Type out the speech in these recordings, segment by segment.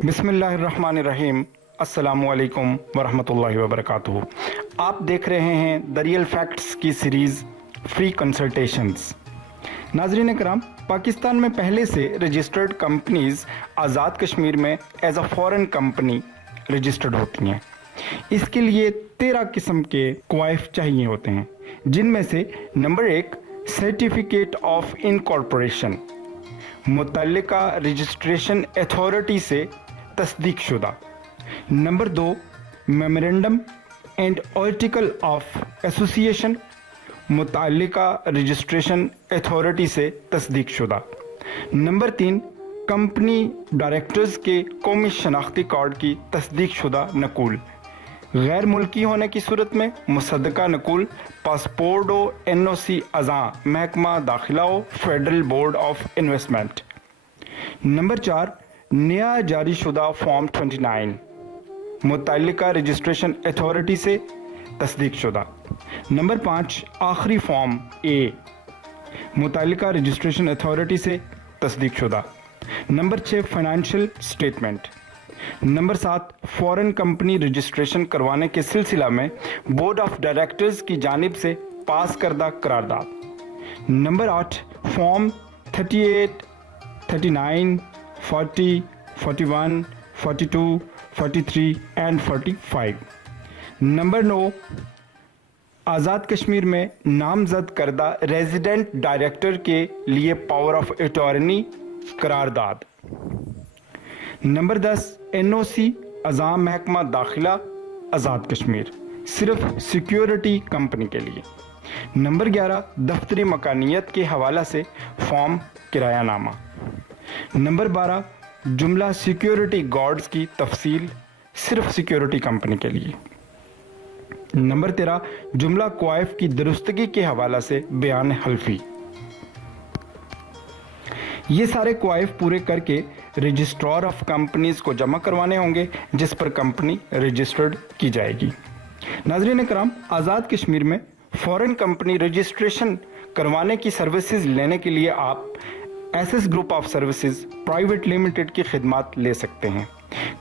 बिस्मिल्लाहिर्रहमानिर्रहीम। अस्सलामुअलैकुम वरहमतुल्लाहि वबरकातुहू। आप देख रहे हैं द रियल फैक्ट्स की सीरीज़ फ्री कंसल्टेशंस। नाज़रीन कराम, पाकिस्तान में पहले से रजिस्टर्ड कंपनीज़ आज़ाद कश्मीर में as a foreign company registered होती हैं। इसके लिए 13 किस्म के क्वाइफ चाहिए होते हैं, जिनमें से नंबर 1 सर्टिफिकेट ऑफ इनकॉर्पोरेशन, मुतल्लिका रजिस्ट्रेशन अथॉरिटी से तस्दीक शुदा। Number 2 memorandum and article of association, मुतल्लिका रजिस्ट्रेशन अथॉरिटी से तस्दीक शुदा। नंबर 3 कंपनी डायरेक्टर्स के कौमी शनाख्ती कार्ड की तस्दीक शुदा नकूल। गैर मुल्की होने की सूरत में मुसद्दका नकूल पासपोर्ट ओ NOC अज़ा महकमा दाखिला ओ federal board of investment. Number 4 नया जारी शुदा फॉर्म 29, मुतल्लिका रजिस्ट्रेशन अथॉरिटी से तस्दीक शुदा। नंबर 5 आखिरी फॉर्म A, मुतल्लिका रजिस्ट्रेशन अथॉरिटी से तस्दीक शुदा। Number 6 financial statement. Number 7 foreign company registration करवाने के सिलसिला में बोर्ड ऑफ डायरेक्टर्स की जानिब से पास करदा करारदाद। Number 8 form 38, 39, 40, 41, 42, 43 and 45। Number 9 Azad Kashmir में नामजद करदा रेजिडेंट डायरेक्टर के लिए पावर ऑफ अटॉर्नी करारदाद। नंबर 10 NOC अज़ा महकमा दाखिला आज़ाद कश्मीर, सिर्फ सिक्योरिटी कंपनी के लिए। नंबर 11 दफ्तरी मकानियत के हवाला से फॉर्म किरायानामा। नंबर 12 जुमला सिक्योरिटी गार्ड्स की तफसील, सिर्फ सिक्योरिटी कंपनी के लिए। नंबर 13 जुमला क्वाइफ की दुरुस्तगी के हवाला से बयान हल्फी। ये सारे क्वाइफ पूरे करके रजिस्ट्रार ऑफ कंपनीज को जमा करवाने होंगे, जिस पर कंपनी रजिस्टर्ड की जाएगी। नाज़रीन कराम, आज़ाद कश्मीर में फॉरेन कंपनी रजिस्ट्रेशन करवाने की सर्विसेज लेने के लिए आप SS group of services private limited की खिदमत ले सकते हैं।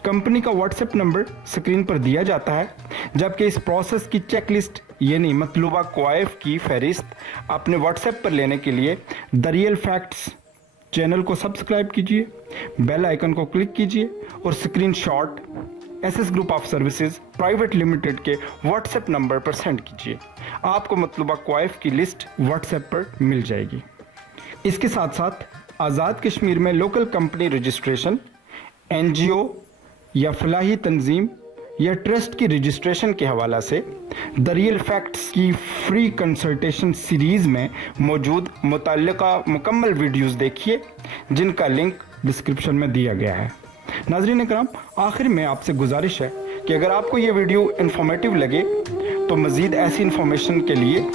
कंपनी का व्हाट्सएप नंबर स्क्रीन पर दिया जाता है, जबकि इस प्रोसेस की चेक लिस्ट यानी मतलूबा क्वाइफ की फहरिस्त अपने व्हाट्सएप पर लेने के लिए द रियल फैक्ट्स चैनल को सब्सक्राइब कीजिए, बेल आइकन को क्लिक कीजिए और screenshot SS group of services private limited के व्हाट्सएप नंबर पर सेंड कीजिए। आपको मतलूबा क्वाइफ की लिस्ट व्हाट्सएप पर मिल जाएगी। इसके साथ साथ आज़ाद कश्मीर में लोकल कंपनी रजिस्ट्रेशन, NGO या फलाही तंजीम या ट्रस्ट की रजिस्ट्रेशन के हवाला से द रियल फैक्ट्स की फ्री कंसल्टेशन सीरीज़ में मौजूद मुतल्लिका मुकम्मल वीडियोस देखिए, जिनका लिंक डिस्क्रिप्शन में दिया गया है। नाज़रीन कराम, आखिर में आपसे गुजारिश है कि अगर आपको ये वीडियो इन्फॉर्मेटिव लगे तो मज़ीद ऐसी इन्फॉर्मेशन के लिए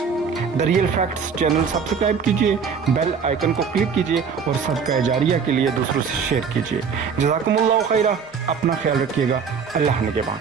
the real facts channel subscribe कीजिए, बेल आइकन को क्लिक कीजिए और सदका जारिया के लिए दूसरों से शेयर कीजिए। जज़ाकुमुल्लाहु खैरा। अपना ख्याल रखिएगा। अल्लाह निगहबान।